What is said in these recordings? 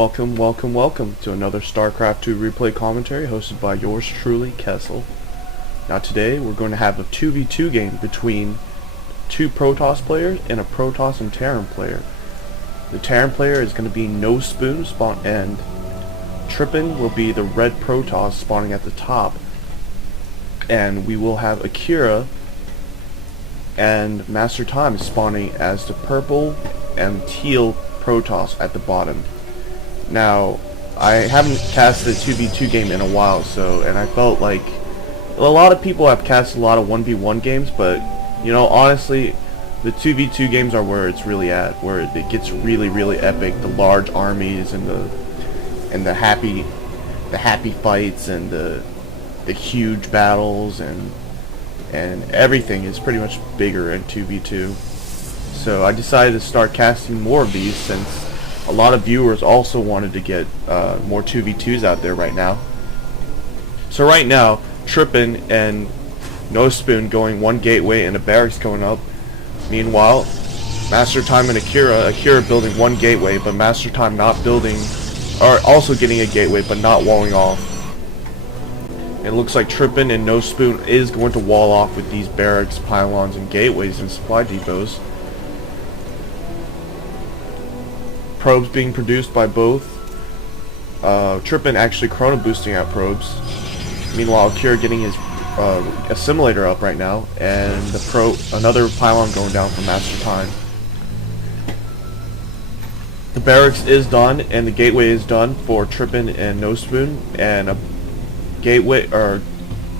welcome to another StarCraft 2 replay commentary hosted by yours truly, KeSl. Now today we're going to have a 2v2 game between two Protoss players and a Protoss and Terran player. The Terran player is going to be nospoon spawn end. Trippen will be the red Protoss spawning at the top. And we will have Akira and MasterTime spawning as the purple and teal Protoss at the bottom. Now, I haven't cast a 2v2 game in a while, and I felt like a lot of people have cast a lot of 1v1 games, but you know, honestly, the 2v2 games are where it's really at, where it gets really epic. The large armies and the happy fights and the huge battles and everything is pretty much bigger in 2v2. So I decided to start casting more of these since a lot of viewers also wanted to get more 2v2s out there right now. So right now, Trippen and nospoon going one gateway and a barracks going up. Meanwhile, MasterTime and Akira building one gateway, but MasterTime not building, or also getting a gateway but not walling off. It looks like Trippen and nospoon is going to wall off with these barracks, pylons, and gateways and supply depots. Probes being produced by both. Trippen actually chrono boosting out probes. Meanwhile, Akira getting his assimilator up right now, and another pylon going down from MasterTime. The barracks is done, and the gateway is done for Trippen and nospoon, and a gateway or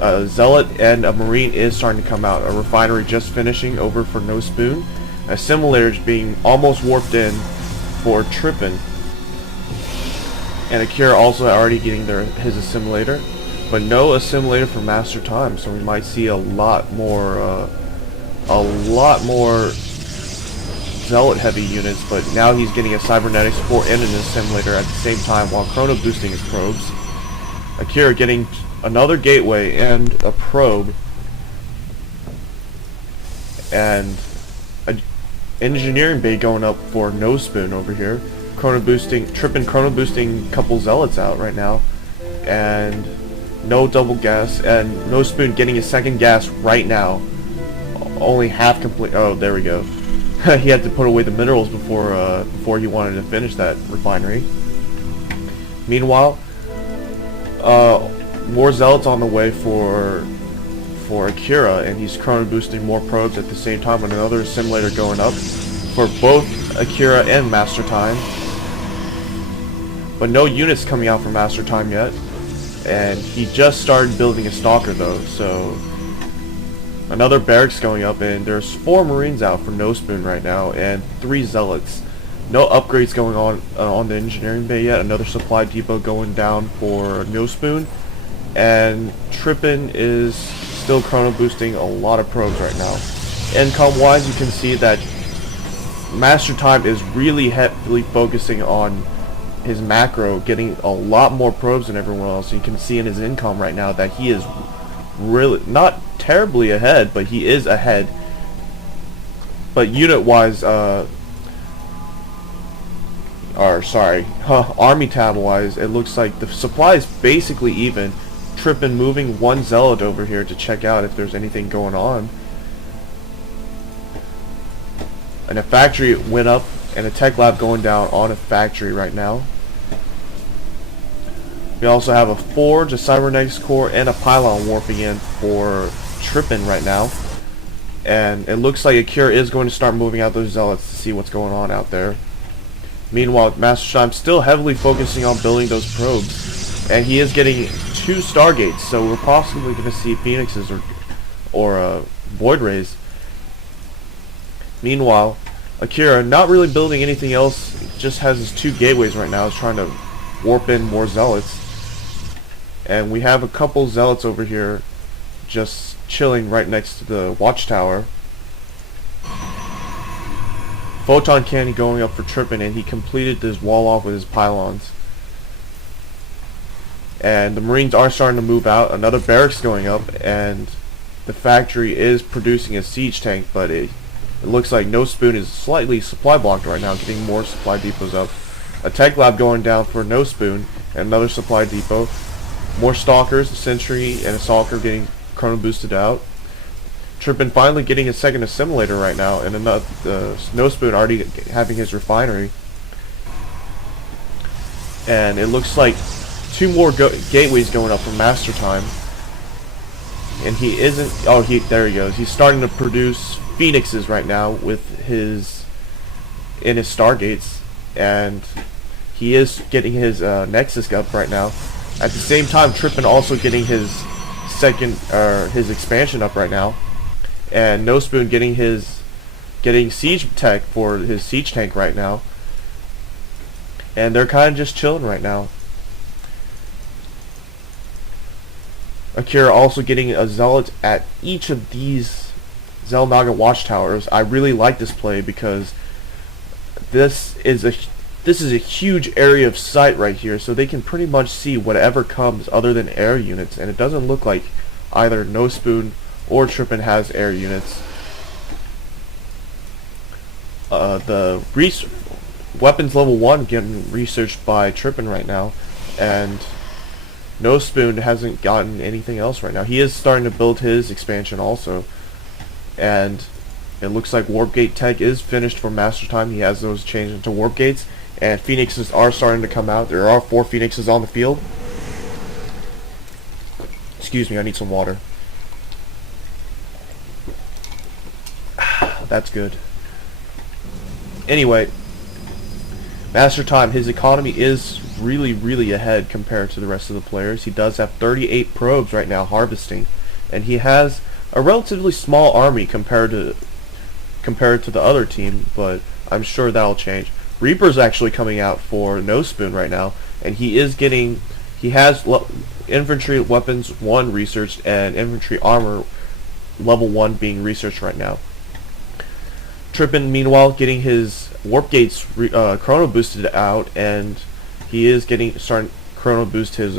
a zealot and a marine is starting to come out. A refinery just finishing over for nospoon. Assimilators being almost warped in for Trippen, and Akira also already getting his assimilator, but no assimilator for MasterTime. So we might see a lot more zealot heavy units. But now he's getting a cybernetics core and an assimilator at the same time while chrono boosting his probes. Akira getting another gateway and a probe, and engineering bay going up for nospoon over here. Trippen chrono boosting a couple zealots out right now, and no double gas, and nospoon getting his second gas right now. Only half complete. Oh, there we go. He had to put away the minerals before he wanted to finish that refinery. Meanwhile, more zealots on the way for Akira, and he's chrono boosting more probes at the same time with another assimilator going up for both Akira and MasterTime. But no units coming out from MasterTime yet, and he just started building a stalker though, so another barracks going up, and there's 4 marines out for nospoon right now and 3 zealots. No upgrades going on the engineering bay yet. Another supply depot going down for nospoon, and Trippen is still chrono boosting a lot of probes right now. Income wise, you can see that MasterTime is really heavily focusing on his macro, getting a lot more probes than everyone else. You can see in his income right now that he is really not terribly ahead, but he is ahead. But unit wise, army tab wise, it looks like the supply is basically even. Trippen moving one zealot over here to check out if there's anything going on. And a factory went up, and a tech lab going down on a factory right now. We also have a forge, a cybernetics core, and a pylon warping in for Trippen right now. And it looks like Akira is going to start moving out those zealots to see what's going on out there. Meanwhile, MasterTime still heavily focusing on building those probes, and he is getting 2 stargates, so we're possibly going to see phoenixes or void rays. Meanwhile, Akira not really building anything else, just has his 2 gateways right now. He's trying to warp in more zealots, and we have a couple zealots over here just chilling right next to the watchtower. Photon cannon going up for Trippen, and he completed this wall off with his pylons. And the marines are starting to move out. Another barracks going up, and the factory is producing a siege tank, but it looks like nospoon is slightly supply blocked right now, getting more supply depots up. A tech lab going down for nospoon, and another supply depot. More stalkers, a sentry and a stalker getting chrono boosted out. Trippen finally getting his second assimilator right now, and another nospoon already having his refinery. And it looks like 2 more gateways going up for MasterTime. And he isn't. Oh, there he goes. He's starting to produce phoenixes right now with his stargates, and he is getting his nexus up right now. At the same time, Trippen also getting his his expansion up right now, and nospoon getting siege tech for his siege tank right now. And they're kind of just chilling right now. Akira also getting a zealot at each of these xel'naga watchtowers. I really like this play because this is a huge area of sight right here, so they can pretty much see whatever comes other than air units, and it doesn't look like either nospoon or Trippen has air units. The weapons level 1 getting researched by Trippen right now, and nospoon hasn't gotten anything else right now. He is starting to build his expansion also, and it looks like warp gate tech is finished for MasterTime. He has those changed into warp gates, and phoenixes are starting to come out. There are 4 phoenixes on the field. Excuse me, I need some water. That's good. Anyway, MasterTime, his economy is really ahead compared to the rest of the players. He does have 38 probes right now harvesting, and he has a relatively small army compared to the other team, but I'm sure that'll change. Reaper's actually coming out for nospoon right now, and he has infantry weapons 1 researched and infantry armor level 1 being researched right now. Trippen, meanwhile, getting his warp gates chrono boosted out, and he is starting chrono boost his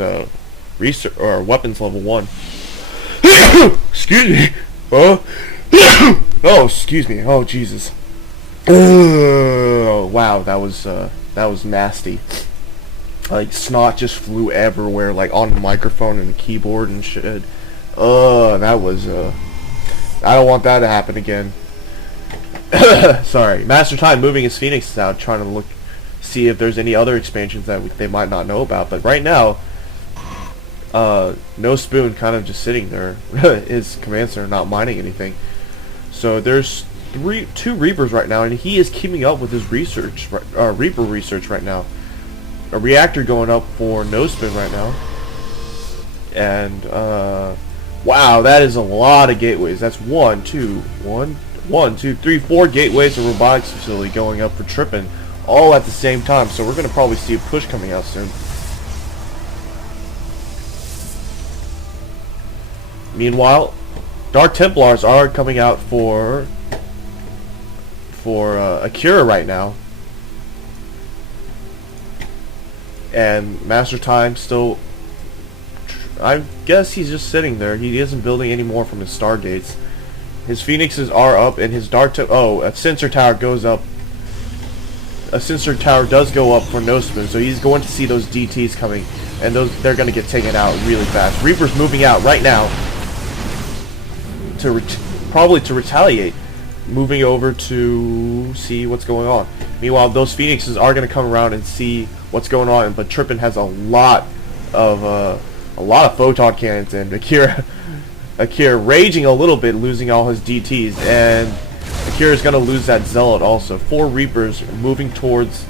weapons level 1. Excuse me. Oh, excuse me. Oh, Jesus. Wow, that was nasty. Like, snot just flew everywhere, like on the microphone and the keyboard and shit. That was I don't want that to happen again. Sorry. MasterTime moving his phoenixes out, trying to see if there's any other expansions that they might not know about. But right now, nospoon kind of just sitting there. His command center not mining anything. So there's 2 Reapers right now, and he is keeping up with his Reaper research right now. A reactor going up for nospoon right now. And wow, that is a lot of gateways. That's 1, 2, 3, 4 gateways and robotics facility going up for Trippen, all at the same time. So we're going to probably see a push coming out soon. Meanwhile, Dark Templars are coming out for Akira right now, and MasterTime still. I guess he's just sitting there. He isn't building any more from his stargates. His phoenixes are up, and his a sensor tower goes up. A sensor tower does go up for nospoon, so he's going to see those DTs coming, and they're going to get taken out really fast. Reaper's moving out right now to probably to retaliate, moving over to see what's going on. Meanwhile, those phoenixes are going to come around and see what's going on, but Trippen has a lot of photon cannons, and Akira raging a little bit, losing all his DTs, and Akira's going to lose that zealot also. 4 Reapers moving towards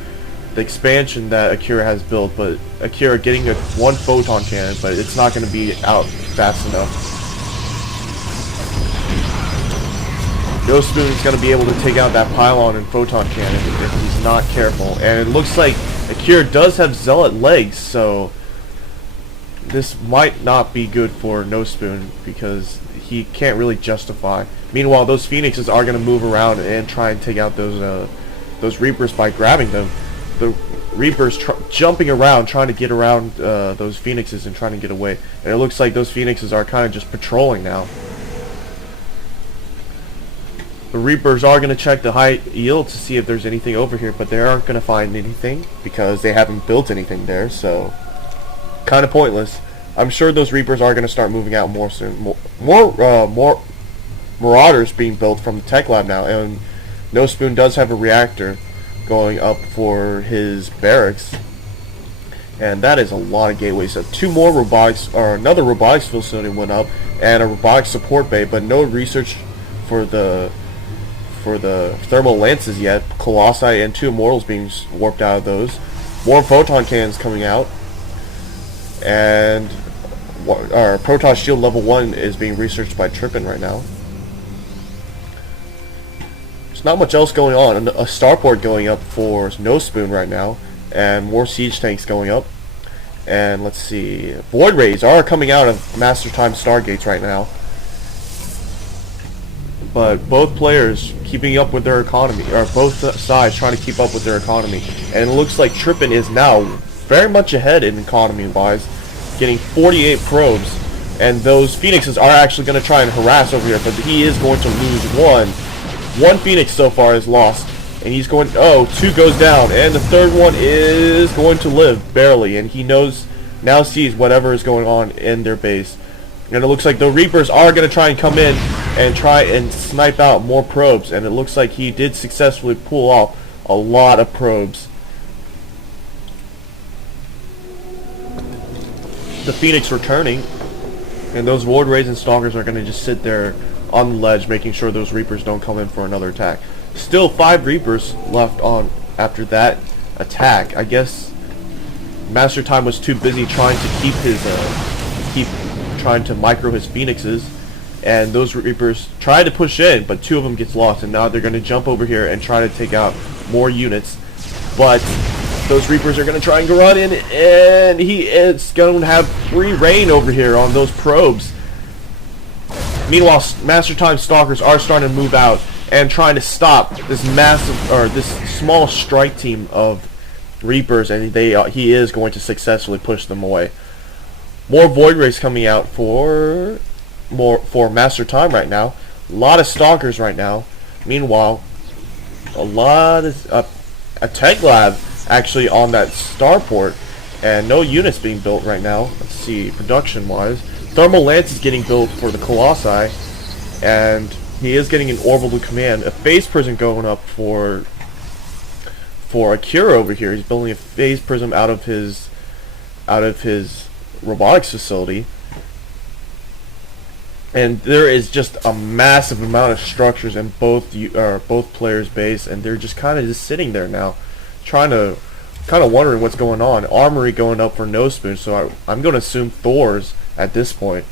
the expansion that Akira has built, but Akira getting 1 photon cannon, but it's not going to be out fast enough. nospoon's going to be able to take out that pylon and photon cannon if he's not careful. And it looks like Akira does have zealot legs, so this might not be good for nospoon because he can't really justify. Meanwhile, those phoenixes are going to move around and try and take out those reapers by grabbing them. The reapers jumping around, trying to get around those phoenixes and trying to get away. And it looks like those phoenixes are kind of just patrolling now. The Reapers are going to check the high yield to see if there's anything over here, but they aren't going to find anything because they haven't built anything there, so kind of pointless. I'm sure those Reapers are going to start moving out more soon. More Marauders being built from the tech lab now, and Nospoon does have a reactor going up for his barracks, and that is a lot of gateways. So 2 more robotics, or another robotics facility went up, and a robotics support bay, but no research for the thermal lances yet. Colossi and 2 immortals being warped out of those. More photon cannons coming out, and our Protoss shield level 1 is being researched by Trippen right now. There's not much else going on. A starport going up for Nospoon right now, and more siege tanks going up. And let's see, Void Rays are coming out of MasterTime Stargates right now. But both players keeping up with their economy, or both sides trying to keep up with their economy. And it looks like Trippen is now very much ahead in economy-wise, getting 48 probes. And those Phoenixes are actually going to try and harass over here, but he is going to lose one. One Phoenix so far is lost, and he's going, oh, 2 goes down, and the third one is going to live, barely, and he now sees whatever is going on in their base. And it looks like the Reapers are going to try and come in and try and snipe out more probes, and it looks like he did successfully pull off a lot of probes. The Phoenix returning, and those Void Rays and Stalkers are going to just sit there on the ledge, making sure those Reapers don't come in for another attack. Still 5 Reapers left on after that attack. I guess MasterTime was too busy trying to trying to micro his Phoenixes, and those Reapers tried to push in, but 2 of them gets lost, and now they're going to jump over here and try to take out more units. But those Reapers are going to try and run in, and he is going to have free reign over here on those probes. Meanwhile, MasterTime Stalkers are starting to move out and trying to stop this massive, or this small strike team of Reapers, and he is going to successfully push them away. More Void Rays coming out for MasterTime right now. A lot of Stalkers right now. Meanwhile, a lot of a tech lab actually on that starport, and no units being built right now. Let's see, production-wise, Thermal Lance is getting built for the Colossi, and he is getting an orbital command. A phase prism going up for Akira over here. He's building a phase prism out of his robotics facility. And there is just a massive amount of structures in both players' base, and they're just kind of just sitting there now, kind of wondering what's going on. Armory going up for Nospoon, so I'm going to assume Thor's at this point.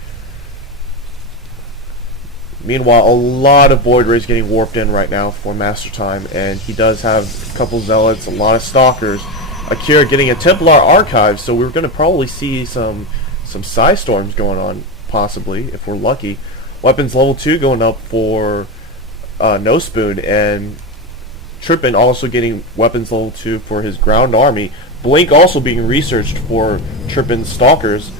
Meanwhile, a lot of Void Rays getting warped in right now for MasterTime, and he does have a couple Zealots, a lot of Stalkers. Akira getting a Templar Archive, so we're going to probably see some Psystorms going on, possibly, if we're lucky. Weapons level 2 going up for Nospoon, and Trippen also getting weapons level 2 for his ground army. Blink also being researched for Trippen's Stalkers.